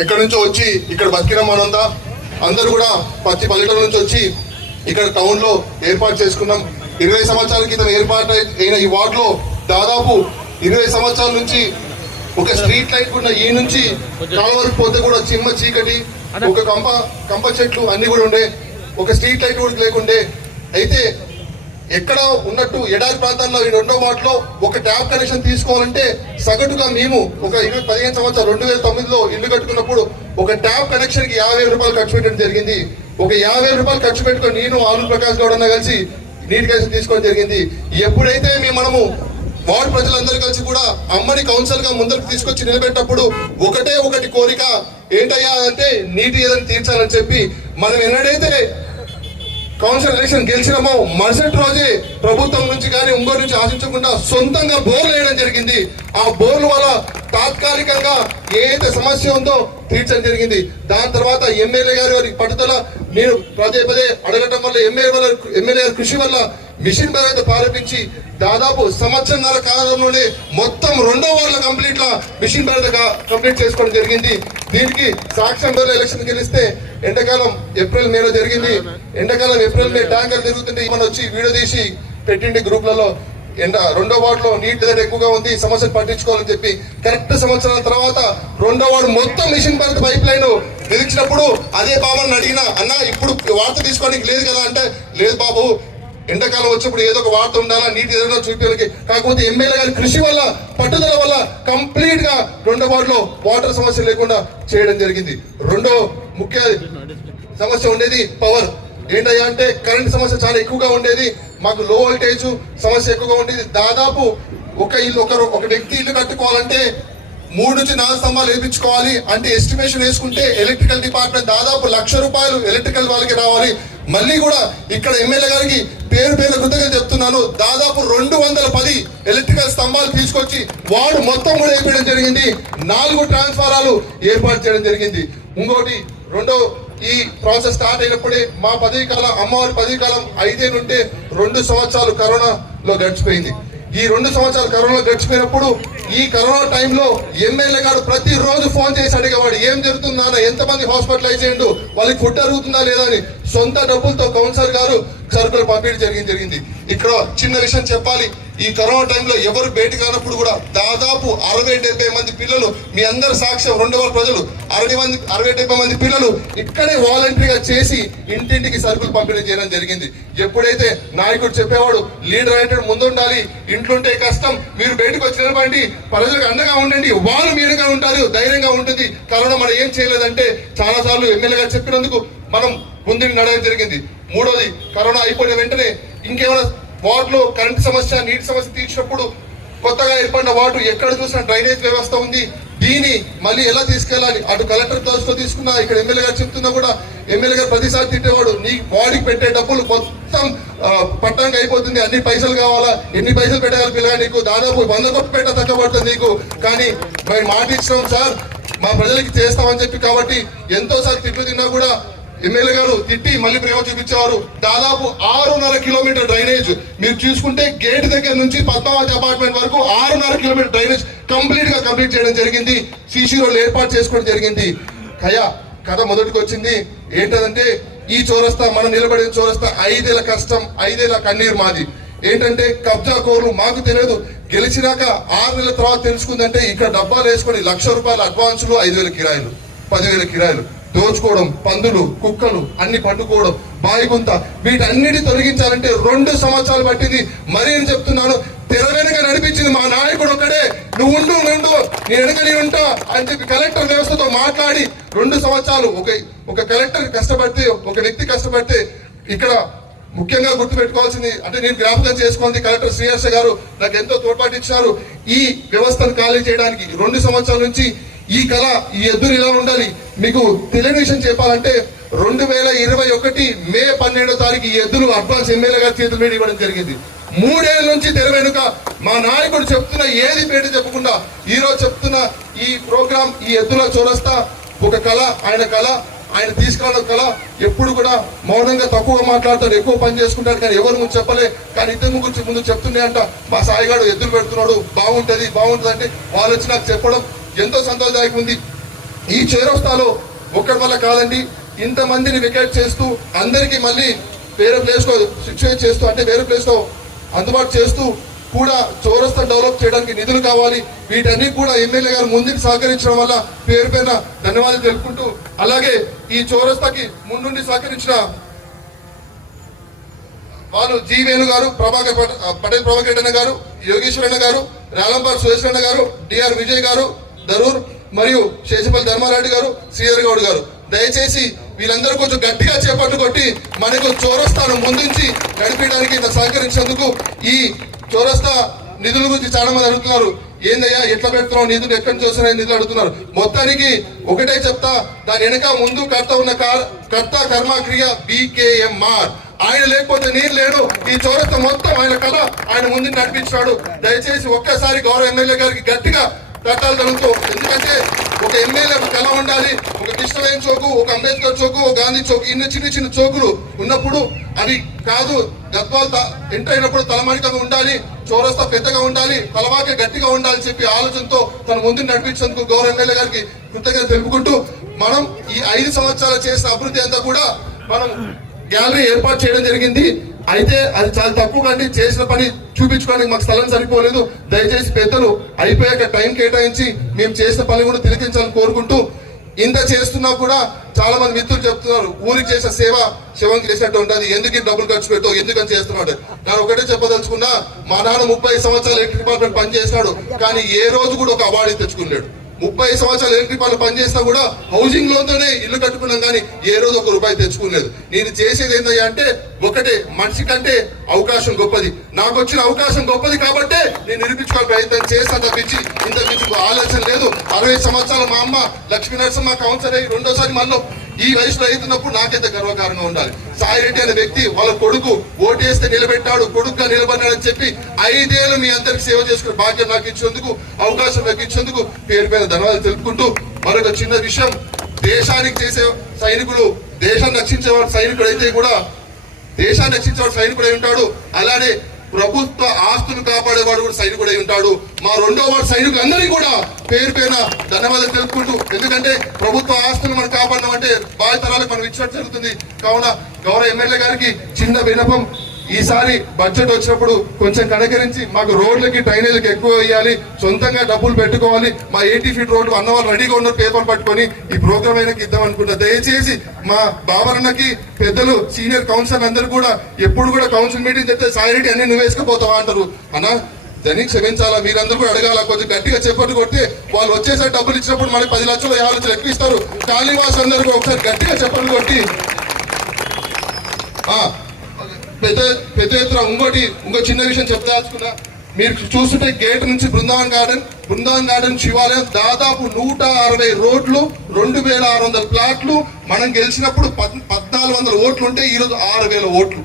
ఎక్కడి నుంచో వచ్చి ఇక్కడ బతికిన మనంతా అందరూ కూడా ప్రతి పల్లెటూరు నుంచి వచ్చి ఇక్కడ టౌన్లో ఏర్పాటు చేసుకున్నాం. ఇరవై సంవత్సరాల క్రితం ఏర్పాటు అయిన ఈ వార్డ్లో దాదాపు ఇరవై సంవత్సరాల నుంచి ఒక స్ట్రీట్ లైట్ ఉన్న ఈ నుంచి చాలా వరకు పోతే కూడా చిమ్మ చీకటి ఒక కంప కంప చెట్లు అన్ని కూడా ఉండే. ఒక స్ట్రీట్ లైట్ కూడా లేకుండే. అయితే ఎక్కడ ఉన్నట్టు ఎడారి ప్రాంతాల్లో ఈ రెండో వాటిలో ఒక ట్యాప్ కనెక్షన్ తీసుకోవాలంటే సగటుగా మేము ఒక ఇరవై పదిహేను సంవత్సరాలు రెండు వేల తొమ్మిదిలో ఇల్లు కట్టుకున్నప్పుడు ఒక ట్యాప్ కనెక్షన్కి యాభై రూపాయలు ఖర్చు పెట్టడం జరిగింది. ఒక యాభై రూపాయలు ఖర్చు పెట్టుకుని నేను ఆలు ప్రకాష్ గౌడ్ అన్న కలిసి నీటి కనెక్షన్ తీసుకోవడం జరిగింది. ఎప్పుడైతే మేము మనము వార్డు ప్రజలందరూ కలిసి కూడా అమ్మని కౌన్సిల్గా ముందరకు తీసుకొచ్చి నిలబెట్టినప్పుడు ఒకటే ఒకటి కోరిక ఏంటయ్యా అంటే నీటి ఏదని తీర్చాలని చెప్పి మనం ఎన్నడైతే కౌన్సిల్ ఎలక్షన్ గెలిచినామో మరుసటి రోజే ప్రభుత్వం నుంచి కానీ ఇంకోటి నుంచి ఆశించకుండా సొంతంగా బోర్లు వేయడం జరిగింది. ఆ బోర్లు వల్ల తాత్కాలికంగా ఏదైతే సమస్య ఉందో తీర్చడం జరిగింది. దాని తర్వాత ఎమ్మెల్యే గారి వారి పట్టుదల నేను పదే పదే అడగటం వల్ల ఎమ్మెల్యే వల్ల ఎమ్మెల్యే గారి కృషి వల్ల మిషన్ మీద ప్రారంభించి దాదాపు సంవత్సరంన్నర కాలంలోనే మొత్తం రెండో వాళ్ళ కంప్లీట్ లా మిషన్ మీద కంప్లీట్ చేసుకోవడం జరిగింది. దీనికి సాక్ష్యం ద్వారా ఎలక్షన్ గెలిస్తే ఎండాకాలం ఏప్రిల్ మేలో జరిగింది. ఎండాకాలం ఏప్రిల్ మే ట్యాంకర్ తిరుగుతుంటే మనం వచ్చి వీడియో తీసి పెట్టిండి గ్రూప్లలో. ఎండ రెండో వార్డులో నీటి ధర ఎక్కువగా ఉంది సమస్యను పట్టించుకోవాలని చెప్పి కరెక్ట్ సంవత్సరాల తర్వాత రెండో వార్డు మొత్తం మిషన్ భరత్ పైప్ లైన్ నిలిచినప్పుడు అదే బాబాని అడిగిన అన్న ఇప్పుడు వార్త తీసుకోవడానికి లేదు కదా అంటే లేదు బాబు ఎండాకాలం వచ్చినప్పుడు ఏదో ఒక వార్త ఉండాలా నీటి ఏదైనా చూపించడానికి కాకపోతే ఎమ్మెల్యే గారి కృషి వల్ల పట్టుదల వల్ల కంప్లీట్గా రెండో వార్డులో వాటర్ సమస్య లేకుండా చేయడం జరిగింది. రెండో ముఖ్య సమస్య ఉండేది పవర్ ఏంటయ్యా అంటే కరెంట్ సమస్య చాలా ఎక్కువగా ఉండేది. మాకు లో వోల్టేజ్ సమస్య ఎక్కువగా ఉండేది. దాదాపు ఒక ఇల్లు ఒకరు ఒక వ్యక్తి ఇల్లు కట్టుకోవాలంటే మూడు నుంచి నాలుగు స్తంభాలు వేయించుకోవాలి అంటే ఎస్టిమేషన్ వేసుకుంటే ఎలక్ట్రికల్ డిపార్ట్మెంట్ దాదాపు లక్ష రూపాయలు ఎలక్ట్రికల్ వాళ్ళకి రావాలి. మళ్ళీ కూడా ఇక్కడ ఎమ్మెల్యే గారికి పేరు పేరు కృతజ్ఞత చెప్తున్నాను. దాదాపు రెండు వందల పది ఎలక్ట్రికల్ స్తంభాలు తీసుకొచ్చి వాడు మొత్తం కూడా వేయడం జరిగింది. నాలుగు ట్రాన్స్ఫారాలు ఏర్పాటు చేయడం జరిగింది. ఇంకోటి రెండో ఈ ప్రాసెస్ స్టార్ట్ అయినప్పుడే మా పదవి కాలం అమ్మవారి పదవి కాలం ఐదేనుంటే రెండు సంవత్సరాలు కరోనాలో గడిచిపోయింది. ఈ రెండు సంవత్సరాలు కరోనా గడిచిపోయినప్పుడు ఈ కరోనా టైంలో ఎమ్మెల్యే గారు ప్రతిరోజు ఫోన్ చేసి అడిగేవాడు ఏం జరుగుతుందా ఎంతమంది హాస్పిటలైజ్ చేయండు? వాళ్ళకి ఫుడ్ అరుగుతుందా లేదా? అని సొంత డబ్బులతో కౌన్సిలర్ గారు సరుకులు పంపిణీ జరిగింది జరిగింది. ఇక్కడ చిన్న విషయం చెప్పాలి. ఈ కరోనా టైంలో ఎవరు బయట కానప్పుడు కూడా దాదాపు అరవై డెబ్బై మంది పిల్లలు మీ అందరి సాక్ష్యం రెండు వేల ప్రజలు అరవై మంది అరవై డెబ్బై మంది పిల్లలు ఇక్కడే వాలంటరీగా చేసి ఇంటింటికి సరుకులు పంపిణీ చేయడం జరిగింది. ఎప్పుడైతే నాయకుడు చెప్పేవాడు లీడర్ అనేటువంటి ముందుండాలి ఇంట్లుంటే కష్టం మీరు బయటకు వచ్చినటువంటి ప్రజలకు అండగా ఉండండి వాళ్ళు మీరుగా ఉంటారు ధైర్యంగా ఉంటుంది. కరోనా మనం ఏం చేయలేదంటే చాలా సార్లు చెప్పినందుకు మనం ముందుకు నడవడం జరిగింది. మూడోది కరోనా అయిపోయిన వెంటనే ఇంకేమైనా వార్డులో కరెంట్ సమస్య నీటి సమస్య తీర్చినప్పుడు కొత్తగా ఏర్పడిన వార్డు ఎక్కడ చూసిన డ్రైనేజ్ వ్యవస్థ ఉంది. దీన్ని మళ్ళీ ఎలా తీసుకెళ్ళాలి? అటు కలెక్టర్ క్లాస్ తీసుకున్నా ఇక్కడ ఎమ్మెల్యే గారు చెప్తున్నా కూడా ఎమ్మెల్యే గారు ప్రతిసారి తిట్టేవాడు నీ బాడీకి పెట్టే డబ్బులు మొత్తం ఆ, పట్టణంగా అయిపోతుంది. అన్ని పైసలు కావాలా? ఎన్ని పైసలు పెట్టగలి పిల్లగా నీకు? దాదాపు వంద కోట్లు పెట్ట తగ్గబడుతుంది పడుతుంది నీకు. కానీ మేము మాట ఇచ్చినాం సార్. మా ప్రజలకి చేస్తామని చెప్పి కాబట్టి ఎంతో సార్లు తిట్లు తిన్నా కూడా ఎమ్మెల్యే గారు తిట్టి మళ్ళీ ప్రేమ చూపించేవారు. దాదాపు ఆరున్నర కిలోమీటర్ డ్రైనేజ్. మీరు చూసుకుంటే గేట్ దగ్గర నుంచి పద్మావతి అపార్ట్మెంట్ వరకు ఆరున్నర కిలోమీటర్ డ్రైనేజ్ కంప్లీట్గా కంప్లీట్ చేయడం జరిగింది. సీసీ రోడ్లు ఏర్పాటు చేసుకోవడం జరిగింది. కయా కథ మొదటికి వచ్చింది ఏంటంటే ఈ చోరస్తా మనం నిలబడిన చోరస్తా ఐదేళ్ళ కష్టం ఐదేళ్ళ కన్నీరు మాది. ఏంటంటే కబ్జా కోర్లు మాకు తెలియదు. గెలిచినాక ఆరు నెలల తర్వాత తెలుసుకుందంటే ఇక్కడ డబ్బాలు వేసుకొని లక్ష రూపాయల అడ్వాన్సులు ఐదు వేల కిరాయిలు పదివేల కిరాయిలు. దోచుకోవడం పందులు కుక్కలు అన్ని పట్టుకోవడం బాయిగుంత వీటన్నిటి తొలగించాలంటే రెండు సంవత్సరాలు పట్టింది. మరీ అని చెప్తున్నాను? తెర వెనుక నడిపించింది మా నాయకుడు ఒక్కడే. నువ్వు ఉండు నుండు నేను వెనుక నేను ఉంటా అని చెప్పి కలెక్టర్ వ్యవస్థతో మాట్లాడి రెండు సంవత్సరాలు ఒక ఒక కలెక్టర్ కష్టపడితే ఒక వ్యక్తి కష్టపడితే ఇక్కడ ముఖ్యంగా గుర్తు పెట్టుకోవాల్సింది అంటే నేను జ్ఞాపకం చేసుకుంది కలెక్టర్ శ్రీహర్ష గారు నాకు ఎంతో తోడ్పాటు ఇచ్చినారు. ఈ వ్యవస్థను ఖాళీ చేయడానికి రెండు సంవత్సరాల నుంచి ఈ కళ ఈ ఎద్దులు ఇలా ఉండాలి. మీకు తెలియని విషయం చెప్పాలంటే రెండు వేల ఇరవై ఒకటి మే పన్నెండో తారీఖు ఈ ఎద్దులు అడ్వాన్స్ ఎమ్మెల్యే గారి చేతుల మీద ఇవ్వడం జరిగింది. మూడేళ్ళ నుంచి తెర వెనుక మా నాయకుడు చెప్తున్న ఏది పేరు చెప్పకుండా ఈరోజు చెప్తున్న ఈ ప్రోగ్రామ్ ఈ ఎద్దుల చోరస్తా ఒక కళ ఆయన కళ ఆయన తీసుకురావడం కళ. ఎప్పుడు కూడా మౌనంగా తక్కువ మాట్లాడతాడు ఎక్కువ పని చేసుకుంటాడు కానీ ఎవరు ముందు చెప్పలే. కానీ ఇద్దరు గురించి ముందు చెప్తుండే అంట మా సాయిగాడు ఎద్దులు పెడుతున్నాడు బాగుంటుంది బాగుంటుంది అంటే వాళ్ళు వచ్చి నాకు చెప్పడం ఎంతో సంతోషదాయకం ఉంది ఈ చేరొస్తాలో ఒక్కడి వల్ల కాదండి ఇంతమందిని వికెట్ చేస్తూ అందరికీ మళ్ళీ వేరే ప్లేస్లో సిచ్యువేట్ చేస్తూ అంటే వేరే ప్లేస్లో అందుబాటు చేస్తూ కూడా చౌరస్తా డెవలప్ చేయడానికి నిధులు కావాలి. వీటన్ని కూడా ఎమ్మెల్యే గారు ముందుకు సహకరించడం వల్ల పేరు పైన ధన్యవాదాలు తెలుపుకుంటూ అలాగే ఈ చౌరస్తాకి ముందుండి సహకరించిన వాళ్ళు జి వేణు గారు ప్రభాకర్ పటేల్ ప్రభాకర్ రెడ్డి గారు యోగేశ్వరన్న గారు రాలంపార్ సురేశ్వరన్న గారు డిఆర్ విజయ్ గారు దరూర్ మరియు శేషపల్లి ధర్మారెడ్డి గారు శ్రీధర్ గౌడ్ గారు. దయచేసి వీళ్ళందరూ కొంచెం గట్టిగా చేపట్టు కొట్టి మనకు చౌరస్తాను ముందుంచి నడిపించడానికి ఇంత సహకరించినందుకు ఈ చౌరస్తా నిధుల గురించి చాలా మంది అడుగుతున్నారు. ఏందయ్యా ఎట్లా పెడుతున్నావు నిధులు ఎక్కడి నుంచి వస్తున్నాయి నిధులు అడుగుతున్నారు. మొత్తానికి ఒకటే చెప్తా దాని వెనక ముందు కర్త ఉన్న కర్త కర్మ క్రియ బీకేఎంఆర్. ఆయన లేకపోతే నేను లేడు ఈ చౌరస్తా మొత్తం ఆయన కథ ఆయన ముందు నడిపించాడు దయచేసి ఒక్కసారి గౌరవ ఎమ్మెల్యే గారికి గట్టిగా కట్టాలి ఎందుకంటే ఒక ఎమ్మెల్యే కళ ఉండాలి ఒక కృష్ణవేణి చౌకు ఒక అంబేద్కర్ చౌకు ఒక గాంధీ చౌకు ఇన్ని చిన్న చిన్న చౌకులు ఉన్నప్పుడు అవి కాదు గద్వాల్ ఎంటర్ అయినప్పుడు తలమానికంగా ఉండాలి చౌరస్తా పెద్దగా ఉండాలి తలవాకే గట్టిగా ఉండాలి చెప్పి ఆలోచనతో తన ముందు నడిపించేందుకు గౌరవ ఎమ్మెల్యే గారికి కృతజ్ఞత తెలుపుకుంటూ మనం ఈ ఐదు సంవత్సరాలు చేసిన అభివృద్ధి అంతా కూడా మనం గ్యాలరీ ఏర్పాటు చేయడం జరిగింది. అయితే అది చాలా తక్కువ కండి చేసిన పని చూపించుకోవడానికి మాకు స్థలం సరిపోలేదు. దయచేసి పెద్దలు అయిపోయాక టైం కేటాయించి మేము చేసిన పని కూడా తిలకించాలని కోరుకుంటూ ఇంత చేస్తున్నా కూడా చాలా మంది మిత్రులు చెప్తున్నారు ఊరికి చేసిన సేవ శివం చేసినట్టు ఉంటుంది. ఎందుకు డబ్బులు ఖర్చు పెట్టావు? ఎందుకని చేస్తున్నాడు నేను ఒకటే చెప్పదలుచుకున్నా మా నాన్న ముప్పై సంవత్సరాలు ఎలక్ట్రిక్ డిపార్ట్మెంట్ పనిచేసినాడు కానీ ఏ రోజు కూడా ఒక అవార్డు తెచ్చుకున్నాడు ముప్పై సంవత్సరాలు ఎలక్ట్రిక్ పనులు పనిచేసినా కూడా హౌసింగ్ లోన్ తోనే ఇల్లు కట్టుకున్నాం కానీ ఏ రోజు ఒక రూపాయి తెచ్చుకోలేదు. నేను చేసేది ఏంటయ్యా అంటే ఒకటే మనిషి కంటే అవకాశం గొప్పది. నాకు వచ్చిన అవకాశం గొప్పది కాబట్టే నేను నిరూపించుకోవాలి ప్రయత్నం చేస్తా తప్పించి ఇంత మించి ఆలోచన లేదు. అరవై సంవత్సరాలు మా అమ్మ లక్ష్మీ నరసింహ కౌన్సిలర్ అయ్యి రెండోసారి మనలో ఈ వయసులో అవుతున్నప్పుడు నాకైతే గర్వకారంగా ఉండాలి. సాయిరెడ్డి అనే వ్యక్తి వాళ్ళ కొడుకు ఓటేస్తే నిలబెట్టాడు కొడుకుగా నిలబడినాడని చెప్పి ఐదేళ్ళు మీ అందరికి సేవ చేసుకునే భాగ్యం నాకు ఇచ్చేందుకు అవకాశం నాకు ఇచ్చేందుకు పేరు పైన ధన్యవాదాలు తెలుపుకుంటూ మరొక చిన్న విషయం. దేశానికి చేసే సైనికులు దేశాన్ని రక్షించేవాడు సైనికుడు అయితే కూడా దేశాన్ని రక్షించేవాడు సైనికుడై ఉంటాడు. అలానే ప్రభుత్వ ఆస్తులు కాపాడేవాడు కూడా సైనికుడై ఉంటాడు. మా రెండో వాడు సైనికులు అందరికీ కూడా పేరు పేరున ధన్యవాదాలు తెలుపుకుంటూ ఎందుకంటే ప్రభుత్వ ఆస్తులు మనం కాపాడడం అంటే బాధితరాలకు మనం ఇచ్చినట్టు జరుగుతుంది. కావున గౌరవ ఎమ్మెల్యే గారికి చిన్న వినపం. ఈసారి బడ్జెట్ వచ్చినప్పుడు కొంచెం కడకరించి మాకు రోడ్లకి డ్రైనేజీలకి ఎక్కువ వేయాలి సొంతంగా డబ్బులు పెట్టుకోవాలి. మా ఎయిటీ ఫీట్ రోడ్డు అన్న వాళ్ళు రెడీగా ఉన్న పేపర్ పట్టుకొని ఈ ప్రోగ్రామ్ అయినా ఇద్దాం అనుకుంటా. దయచేసి మా బాబరన్నకి పెద్దలు సీనియర్ కౌన్సిలర్ అందరూ కూడా ఎప్పుడు కూడా కౌన్సిల్ మీటింగ్ చెప్తే సాయిరెడ్డి అన్ని నువ్వు వేసుకుపోతావా? అంటారు. అన్న దాన్ని క్షమించాలా? మీరందరూ కూడా అడగాల? కొంచెం గట్టిగా చెప్పట్టు కొట్టి వాళ్ళు వచ్చేసారి డబ్బులు ఇచ్చినప్పుడు మనకి పది లక్షలు యాభై లక్షలు ఎక్కువ ఇస్తారు. కాళీవాస్ అందరూ ఒకసారి గట్టిగా చెప్పట్టు కొట్టి. పెద్ద పెద్ద ఎత్తున ఇంకోటి ఇంకో చిన్న విషయం చెప్దాల్చుకున్నా మీరు చూస్తుంటే గేట్ నుంచి బృందావన్ గార్డెన్ బృందావన్ గార్డెన్ శివాలయం దాదాపు నూట అరవై రోడ్లు రెండు వేల ఆరు వందల ప్లాట్లు. మనం గెలిచినప్పుడు పద్నాలుగు వందల ఓట్లు ఉంటే ఈరోజు ఆరు వేల ఓట్లు.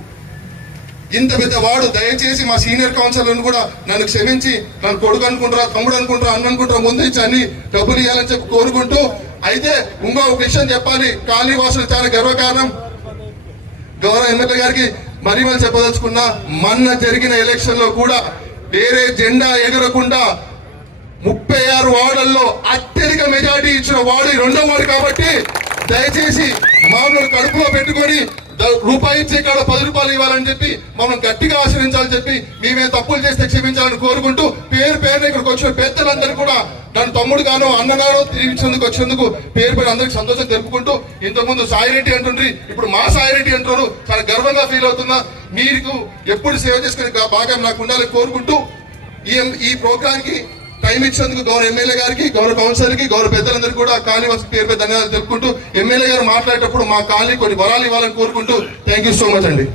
ఇంత పెద్ద వాడు దయచేసి మా సీనియర్ కౌన్సిలర్ని కూడా నన్ను క్షమించి నన్ను కొడుకు అనుకుంటారా తమ్ముడు అనుకుంటారా అన్న అనుకుంటారా ముందు ఇచ్చి అన్ని డబ్బులు ఇవ్వాలని చెప్పి కోరుకుంటూ అయితే ఇంకో విషయం చెప్పాలి. కాళీవాసులు చాలా గర్వకారణం. గౌరవ ఎమ్మెల్యే గారికి మరి మనం చెప్పదలుచుకున్నా మొన్న జరిగిన ఎలక్షన్లో కూడా వేరే జెండా ఎగరకుండా ముప్పై ఆరు వార్డుల్లో అత్యధిక మెజార్టీ ఇచ్చిన వార్డు రెండో వార్డు కాబట్టి దయచేసి మామూలు కడుపులో పెట్టుకొని రూపాయి ఇచ్చే కాడ పది రూపాయలు ఇవ్వాలని చెప్పి మమ్మల్ని గట్టిగా ఆశ్రయించాలని చెప్పి మేమే తప్పులు చేస్తే క్షమించాలని కోరుకుంటూ పేరు పేరున ఇక్కడికి వచ్చిన పెద్దలందరూ కూడా నన్ను తమ్ముడు గాను అన్నగానో తిరిగించేందుకు వచ్చేందుకు పేరు పేరు అందరికి సంతోషం తెలుపుకుంటూ ఇంతకుముందు సాయిరెడ్డి అంటుండ్రి ఇప్పుడు మా సాయిరెడ్డి అంటున్నారు. చాలా గర్వంగా ఫీల్ అవుతున్నా. మీకు ఎప్పుడు సేవ చేసుకునే గా- భాగం నాకు ఉండాలని కోరుకుంటూ ఈ ఈ ప్రోగ్రాంకి టైం ఇచ్చినందుకు గౌరవ ఎమ్మెల్యే గారికి గౌరవ కౌన్సిలర్కి గౌరవ పెద్దలందరికీ కూడా ఖాళీ వస్తు పేరు మీద ధన్యవాదాలు తెలుపుకుంటూ ఎమ్మెల్యే గారు మాట్లాడేటప్పుడు మా ఖాళీ కొన్ని వరాలు ఇవ్వాలని కోరుకుంటూ థ్యాంక్ యూ సో మచ్ అండి.